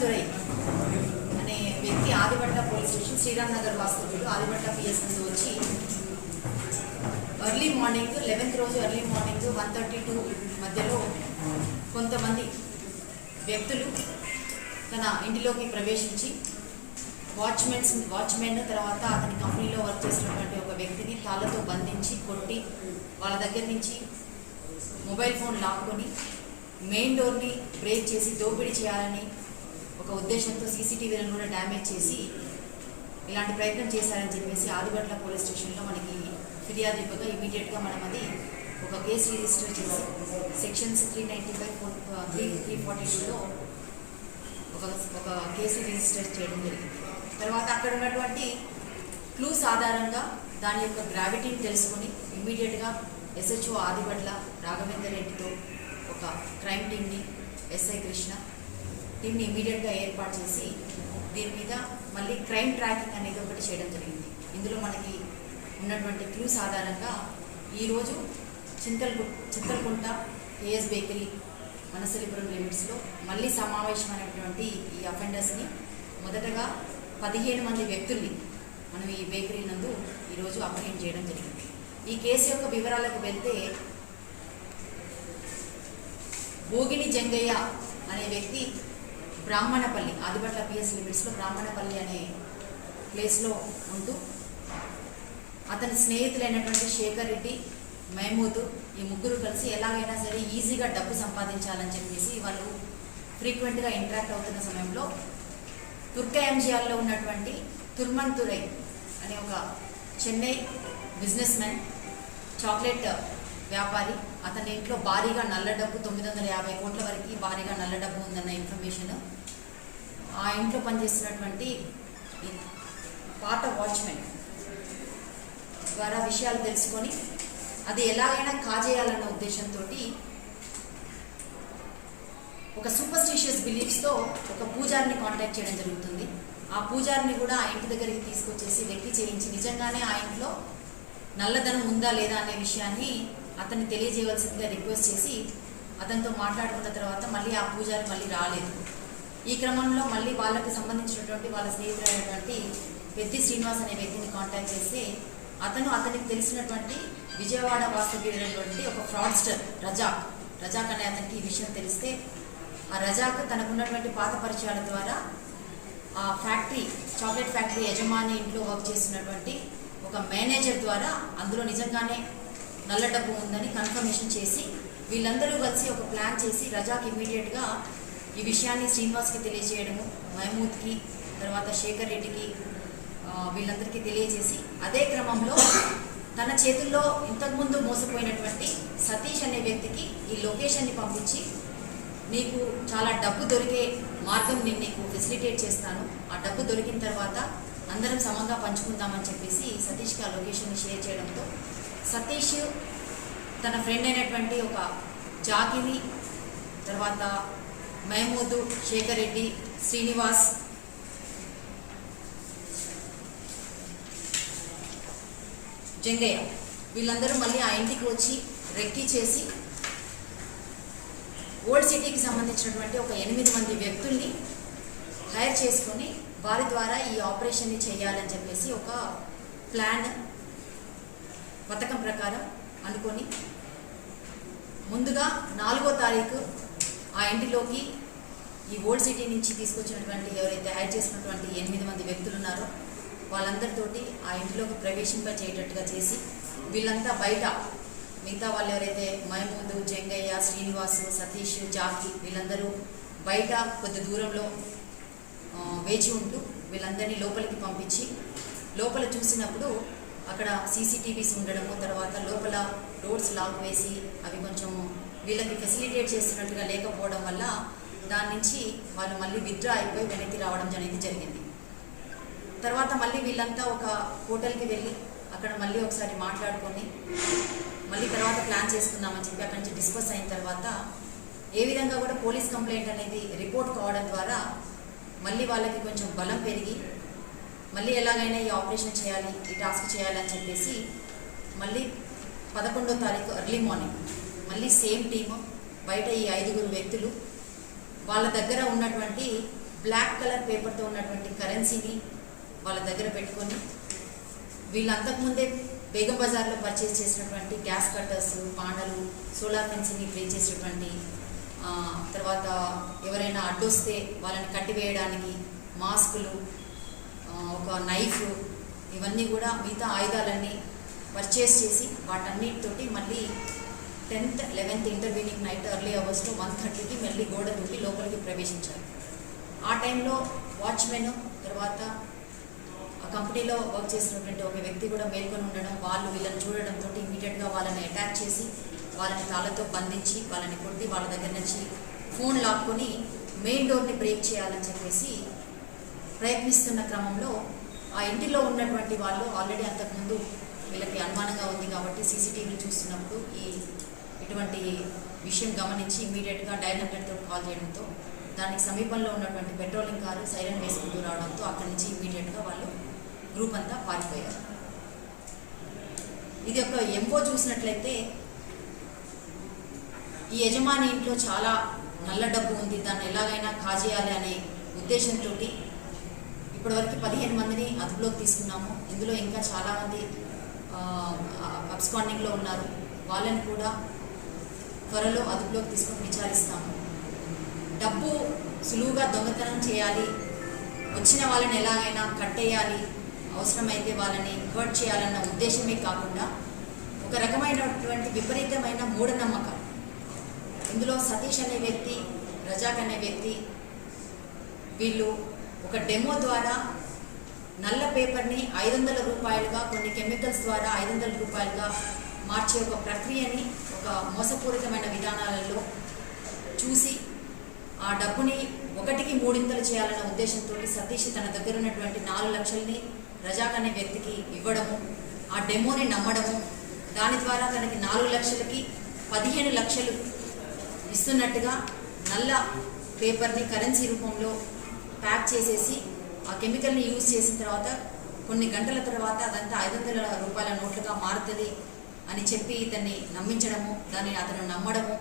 తురై అనే వ్యక్తి Adipatla police station Sriram Nagar వాస్తవ్యుడు ఆదిపట్ల పిఎస్ నందు వచ్చి ఎర్లీ మార్నింగ్ 11th రోజు ఎర్లీ మార్నింగ్ 1:32 మధ్యలో కొంతమంది వ్యక్తులు తన ఇంటిలోకి ప్రవేశించి వాచ్మెన్ తర్వాత అతని కంపెనీలో వర్క్ చేసినటువంటి ఒక వ్యక్తిని తాళ్ళతో బంధించి కొట్టి వాళ్ళ దగ్గర నుంచి మొబైల్ ఫోన్ లాక్కొని మెయిన్ డోర్ని బ్రేక్ చేసి దోపిడీ చేయాలని ఒక ఉద్దేశంతో సీసీటీవీలను కూడా డ్యామేజ్ చేసి ఇలాంటి ప్రయత్నం చేశారని చెప్పేసి ఆదిపట్ల పోలీస్ స్టేషన్లో మనకి ఫిర్యాదు ఇవ్వగా ఇమీడియట్గా మనం అది ఒక కేసు రిజిస్టర్ చేసి సెక్షన్స్ 395 342లో ఒక కేసు రిజిస్టర్ చేయడం జరిగింది. తర్వాత అక్కడ ఉన్నటువంటి క్లూస్ ఆధారంగా దాని యొక్క గ్రావిటీని తెలుసుకొని ఇమ్మీడియట్గా SHO ఆదిపట్ల రాఘవేందర్ రెడ్డితో ఒక క్రైమ్ టీమ్ని SI కృష్ణ టీమ్ని ఇమ్మీడియట్గా ఏర్పాటు చేసి దీని మీద మళ్ళీ క్రైమ్ ట్రాకింగ్ అనేది ఒకటి చేయడం జరిగింది. ఇందులో మనకి ఉన్నటువంటి క్లూస్ ఆధారంగా ఈరోజు చింతలకుంట KS బేకరీ మనసలిపురం లిమిట్స్లో మళ్ళీ సమావేశమైనటువంటి ఈ అఫెండర్స్ని మొదటగా 15 మంది వ్యక్తుల్ని మనం ఈ బేకరీ నందు ఈరోజు అప్రహెండ్ చేయడం జరిగింది. ఈ కేసు యొక్క వివరాలకు వెళ్తే భోగిని జంగయ్య అనే వ్యక్తి బ్రాహ్మణపల్లి ఆదిపట్ల PS లిమిట్స్లో బ్రాహ్మణపల్లి అనే ప్లేస్లో ఉంటూ అతని స్నేహితులైనటువంటి శేఖర్ రెడ్డి మహమూద్ ఈ ముగ్గురు కలిసి ఎలాగైనా సరే ఈజీగా డబ్బు సంపాదించాలని చెప్పేసి వాళ్ళు ఫ్రీక్వెంట్గా ఇంటరాక్ట్ అవుతున్న సమయంలో తుర్కయంజియాల్లో ఉన్నటువంటి తుర్మన్ తురై అనే ఒక చెన్నై బిజినెస్ మ్యాన్ చాక్లెట్ వ్యాపారి అతని ఇంట్లో భారీగా నల్ల డబ్బు 950 కోట్ల వరకు భారీగా నల్ల డబ్బు ఉందన్న ఇన్ఫర్మేషన్ ఆ ఇంట్లో పనిచేస్తున్నటువంటి పాత వాచ్మెన్ ద్వారా విషయాలు తెలుసుకొని అది ఎలాగైనా కాజేయాలన్న ఉద్దేశంతో ఒక సూపర్స్టిషియస్ బిలీఫ్స్తో ఒక పూజారిని కాంటాక్ట్ చేయడం జరుగుతుంది. ఆ పూజారిని కూడా ఆ ఇంటి దగ్గరికి తీసుకొచ్చేసి వెక్కి చేయించి నిజంగానే ఆ ఇంట్లో నల్లధనం ఉందా లేదా అనే విషయాన్ని అతన్ని తెలియజేయవలసిందిగా రిక్వెస్ట్ చేసి అతనితో మాట్లాడుకున్న తర్వాత మళ్ళీ ఆ పూజారి మళ్ళీ రాలేదు. ఈ క్రమంలో మళ్ళీ వాళ్ళకి సంబంధించినటువంటి వాళ్ళ స్నేహితులైనటువంటి పెద్ది శ్రీనివాస్ అనే వ్యక్తిని కాంటాక్ట్ చేస్తే అతనికి తెలిసినటువంటి విజయవాడ వాస్తవ్యుడైనటువంటి ఒక ఫ్రాడ్స్టర్ రజాక్ అనే అతనికి ఈ విషయం తెలిస్తే ఆ రజాక్ తనకున్నటువంటి పాత పరిచయాల ద్వారా ఆ ఫ్యాక్టరీ చాక్లెట్ ఫ్యాక్టరీ యజమాని ఇంట్లో వర్క్ చేస్తున్నటువంటి ఒక మేనేజర్ ద్వారా అందులో నిజంగానే నల్ల డబ్బు ఉందని కన్ఫర్మేషన్ చేసి వీళ్ళందరూ కలిసి ఒక ప్లాన్ చేసి రజాక్ ఇమ్మీడియట్గా ఈ విషయాన్ని శ్రీనివాస్కి తెలియజేయడము మహమూద్కి తర్వాత శేఖర్ రెడ్డికి వీళ్ళందరికీ తెలియజేసి అదే క్రమంలో తన చేతుల్లో ఇంతకుముందు మోసపోయినటువంటి సతీష్ అనే వ్యక్తికి ఈ లొకేషన్ని పంపించి నీకు చాలా డబ్బు దొరికే మార్గం నేను నీకు ఫెసిలిటేట్ చేస్తాను, ఆ డబ్బు దొరికిన తర్వాత అందరం సమంగా పంచుకుందామని చెప్పేసి సతీష్కి ఆ లొకేషన్ని షేర్ చేయడంతో సతీష్ తన ఫ్రెండ్ అయినటువంటి ఒక జాకిని తర్వాత మహమూద్ శేఖర్ రెడ్డి శ్రీనివాస్ జంగయ్య వీళ్ళందరూ మళ్ళీ ఆ ఇంటికి వచ్చి రెక్కీ చేసి ఓల్డ్ సిటీకి సంబంధించినటువంటి ఒక 8 మంది వ్యక్తుల్ని హైర్ చేసుకొని వారి ద్వారా ఈ ఆపరేషన్ని చేయాలని చెప్పేసి ఒక ప్లాన్ పథకం ప్రకారం అనుకొని ముందుగా 4వ తారీఖు ఆ ఇంటిలోకి ఈ ఓల్డ్ సిటీ నుంచి తీసుకొచ్చినటువంటి ఎవరైతే హైర్ చేసినటువంటి 8 మంది వ్యక్తులు ఉన్నారో వాళ్ళందరితోటి ఆ ఇంట్లోకి ప్రవేశింపచేయటట్టుగా చేసి వీళ్ళంతా బయట మిగతా వాళ్ళు ఎవరైతే మహమూద్ జంగయ్య శ్రీనివాస్ సతీష్ జాకి వీళ్ళందరూ బయట కొద్ది దూరంలో వేచి ఉంటూ వీళ్ళందరినీ లోపలికి పంపించి లోపల చూసినప్పుడు అక్కడ CCTVs ఉండడము తర్వాత లోపల డోర్స్ లాక్ వేసి అవి కొంచెం వీళ్ళకి ఫెసిలిటేట్ చేస్తున్నట్టుగా లేకపోవడం వల్ల దాని నుంచి వాళ్ళు మళ్ళీ విత్డ్రా అయిపోయి వెనక్కి రావడం అనేది జరిగింది. తర్వాత మళ్ళీ వీళ్ళంతా ఒక హోటల్కి వెళ్ళి అక్కడ మళ్ళీ ఒకసారి మాట్లాడుకొని మళ్ళీ తర్వాత ప్లాన్ చేసుకుందామని చెప్పి అక్కడి నుంచి డిస్కస్ అయిన తర్వాత ఏ విధంగా కూడా పోలీస్ కంప్లైంట్ అనేది రిపోర్ట్ కావడం ద్వారా మళ్ళీ వాళ్ళకి కొంచెం బలం పెరిగి మళ్ళీ ఎలాగైనా ఈ ఆపరేషన్ చేయాలి ఈ టాస్క్ చేయాలని చెప్పేసి మళ్ళీ 11వ తారీఖు ఎర్లీ మార్నింగ్ మళ్ళీ సేమ్ టీము బయట ఈ 5 వ్యక్తులు వాళ్ళ దగ్గర ఉన్నటువంటి బ్లాక్ కలర్ పేపర్తో ఉన్నటువంటి కరెన్సీని వాళ్ళ దగ్గర పెట్టుకొని వీళ్ళు అంతకుముందే బేగం బజార్లో పర్చేస్ చేసినటువంటి గ్యాస్ కట్టర్స్, పాండలు, సోలార్ ఫెన్సింగ్ని ప్లే చేసినటువంటి, తర్వాత ఎవరైనా అడ్డొస్తే వాళ్ళని కట్టివేయడానికి మాస్కులు, ఒక నైఫ్, ఇవన్నీ కూడా మిగతా ఆయుధాలన్నీ పర్చేస్ చేసి వాటన్నిటితోటి మళ్ళీ 10th, 11th intervening night early అవర్స్లో 1:30కి మళ్ళీ గోడ దూకి లోపలికి ప్రవేశించారు. ఆ టైంలో వాచ్మెన్, తర్వాత ఆ కంపెనీలో వర్క్ చేసినటువంటి ఒక వ్యక్తి కూడా మేల్కొని ఉండడం, వాళ్ళు వీళ్ళని చూడడంతో ఇమీడియట్గా వాళ్ళని అటాక్ చేసి వాళ్ళని తాళ్ళతో బంధించి వాళ్ళని కొట్టి వాళ్ళ దగ్గర నుంచి ఫోన్ లాక్కొని మెయిన్ డోర్ని బ్రేక్ చేయాలని చెప్పేసి ప్రయత్నిస్తున్న క్రమంలో ఆ ఇంటిలో ఉన్నటువంటి వాళ్ళు ఆల్రెడీ అంతకుముందు వీళ్ళకి అనుమానంగా ఉంది కాబట్టి సీసీటీవీలు చూస్తున్నప్పుడు ఇటువంటి విషయం గమనించి ఇమీడియట్గా డయల్ 100తో కాల్ చేయడంతో దానికి సమీపంలో ఉన్నటువంటి పెట్రోలింగ్ కారు సైరన్ వేసుకుంటూ రావడంతో అక్కడి నుంచి ఇమీడియట్గా వాళ్ళు గ్రూప్ అంతా పారిపోయారు. ఇది ఒక ఎంఓ చూసినట్లయితే ఈ యజమాని ఇంట్లో చాలా నల్ల డబ్బు ఉంది, దాన్ని ఎలాగైనా కాజేయాలి అనే ఉద్దేశంతో ఇప్పటివరకు 15 మందిని అదుపులోకి తీసుకున్నాము. ఇందులో ఇంకా చాలామంది అబ్స్కాండింగ్లో ఉన్నారు. వాళ్ళని కూడా త్వరలో అదుపులోకి తీసుకొని విచారిస్తాము. డబ్బు సులువుగా దొంగతనం చేయాలి, వచ్చిన వాళ్ళని ఎలాగైనా కట్టేయాలి, అవసరమైతే వాళ్ళని హర్ట్ చేయాలన్న ఉద్దేశమే కాకుండా ఒక రకమైనటువంటి విపరీతమైన మూఢనమ్మకం. ఇందులో సతీష్ అనే వ్యక్తి, రజాక్ అనే వ్యక్తి, వీళ్ళు ఒక డెమో ద్వారా నల్ల పేపర్ని 500 రూపాయలుగా, కొన్ని కెమికల్స్ ద్వారా 500 రూపాయలుగా మార్చే ఒక ప్రక్రియని ఒక మోసపూరితమైన విధానాలలో చూసి ఆ డబ్బుని 1కి 3 చేయాలన్న ఉద్దేశంతో సతీష్ తన దగ్గర ఉన్నటువంటి 4 లక్షల్ని రజాక్ అనే వ్యక్తికి ఇవ్వడము, ఆ డెమోని నమ్మడము, దాని ద్వారా తనకి 4 లక్షలకి 15 లక్షలు ఇస్తున్నట్టుగా నల్ల పేపర్ని కరెన్సీ రూపంలో ప్యాక్ చేసేసి ఆ కెమికల్ని యూజ్ చేసిన తర్వాత కొన్ని గంటల తర్వాత అదంతా 500 రూపాయల నోట్లుగా మారుతుంది అని చెప్పి ఇతన్ని నమ్మించడము, దాన్ని అతను నమ్మడము,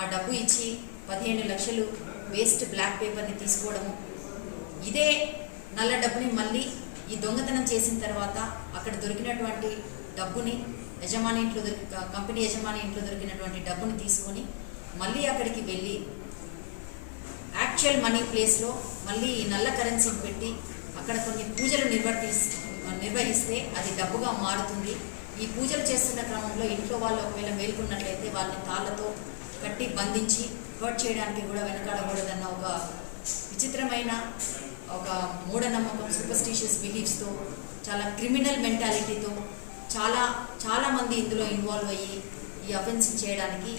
ఆ డబ్బు ఇచ్చి 15 లక్షలు వేస్ట్ బ్లాక్ పేపర్ని తీసుకోవడము. ఇదే నల్ల డబ్బుని మళ్ళీ ఈ దొంగతనం చేసిన తర్వాత అక్కడ దొరికినటువంటి డబ్బుని కంపెనీ యజమాని ఇంట్లో దొరికినటువంటి డబ్బుని తీసుకొని మళ్ళీ అక్కడికి వెళ్ళి యాక్చువల్ మనీ ప్లేస్లో మళ్ళీ ఈ నల్ల కరెన్సీని పెట్టి అక్కడ కొన్ని పూజలు నిర్వహిస్తే అది డబ్బుగా మారుతుంది. ఈ పూజలు చేస్తున్న క్రమంలో ఇంట్లో వాళ్ళు ఒకవేళ మేల్కొన్నట్లయితే వాళ్ళని తాళ్ళతో కట్టి బంధించి హర్ట్ చేయడానికి కూడా వెనకాడకూడదన్న ఒక విచిత్రమైన ఒక మూఢనమ్మకం, సూపర్స్టిషియస్ బిలీఫ్స్తో, చాలా క్రిమినల్ మెంటాలిటీతో చాలామంది ఇందులో ఇన్వాల్వ్ అయ్యి ఈ అఫెన్స్ చేయడానికి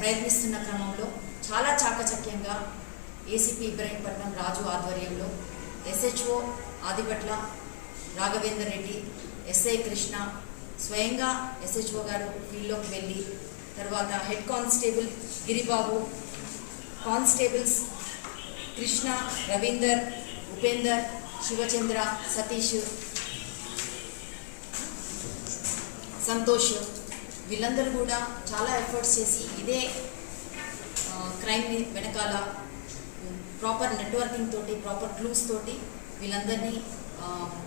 ప్రయత్నిస్తున్న క్రమంలో చాలా చాకచక్యంగా ఏసీపీ ఇబ్రహీంపట్నం రాజు ఆధ్వర్యంలో ఎస్హెచ్ఓ ఆదిపట్ల రాఘవేందర్ రెడ్డి, ఎస్ఐ కృష్ణ, స్వయంగా ఎస్హెచ్ఓ గారు ఫీల్డ్లోకి వెళ్ళి, తర్వాత head constable Giribabu, constables Krishna, Ravinder, Upender, Shivachandra, Satish, Santosh, వీళ్ళందరూ కూడా చాలా ఎఫర్ట్స్ చేసి ఇదే క్రైమ్ని వెనకాల ప్రాపర్ నెట్వర్కింగ్ తోటి, ప్రాపర్ క్లూస్ తోటి వీళ్ళందరినీ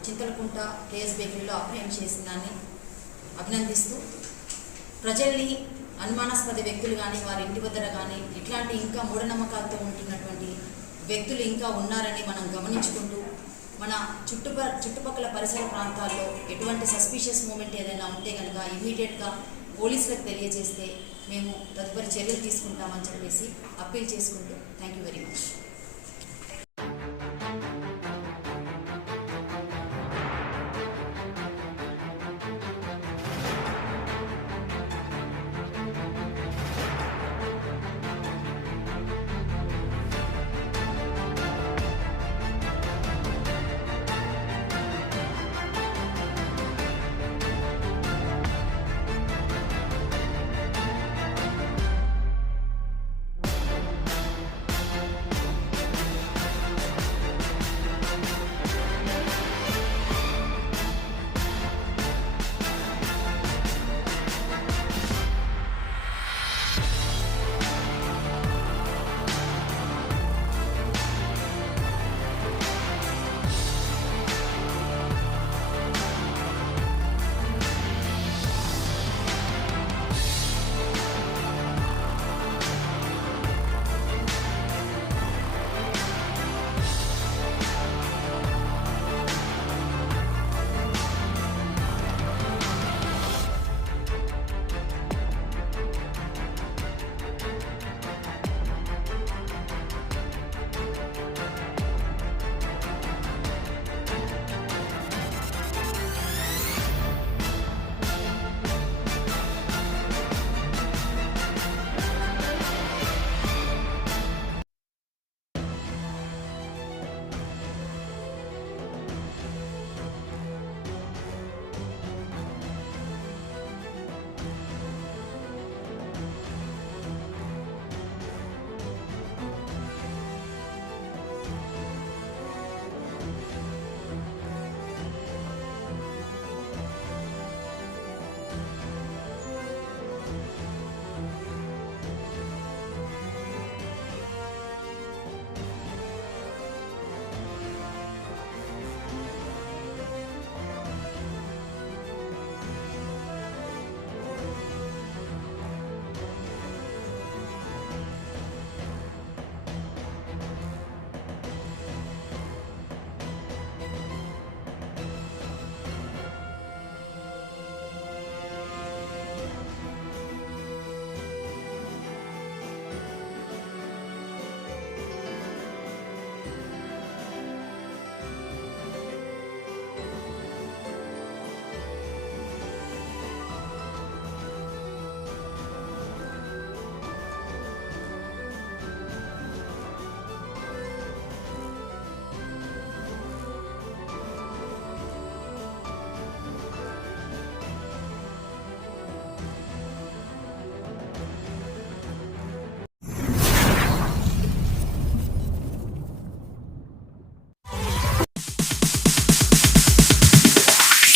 చింతలకుంట కేఎస్ బేకరీలో అప్రహెండ్ చేసిన దాన్ని అభినందిస్తూ, ప్రజల్ని అనుమానాస్పద వ్యక్తులు కానీ వారి ఇంటి వద్దర కానీ ఇట్లాంటి ఇంకా మూఢనమ్మకాలతో ఉంటున్నటువంటి వ్యక్తులు ఇంకా ఉన్నారని మనం గమనించుకుంటూ మన చుట్టుపక్కల పరిసర ప్రాంతాల్లో ఎటువంటి సస్పీషియస్ మూమెంట్ ఏదైనా ఉంటే కనుక ఇమీడియట్గా పోలీసులకు తెలియజేస్తే మేము తదుపరి చర్యలు తీసుకుంటామని చెప్పేసి అప్పీల్ చేసుకుంటూ thank you very much.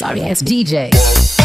sorry ass DJ.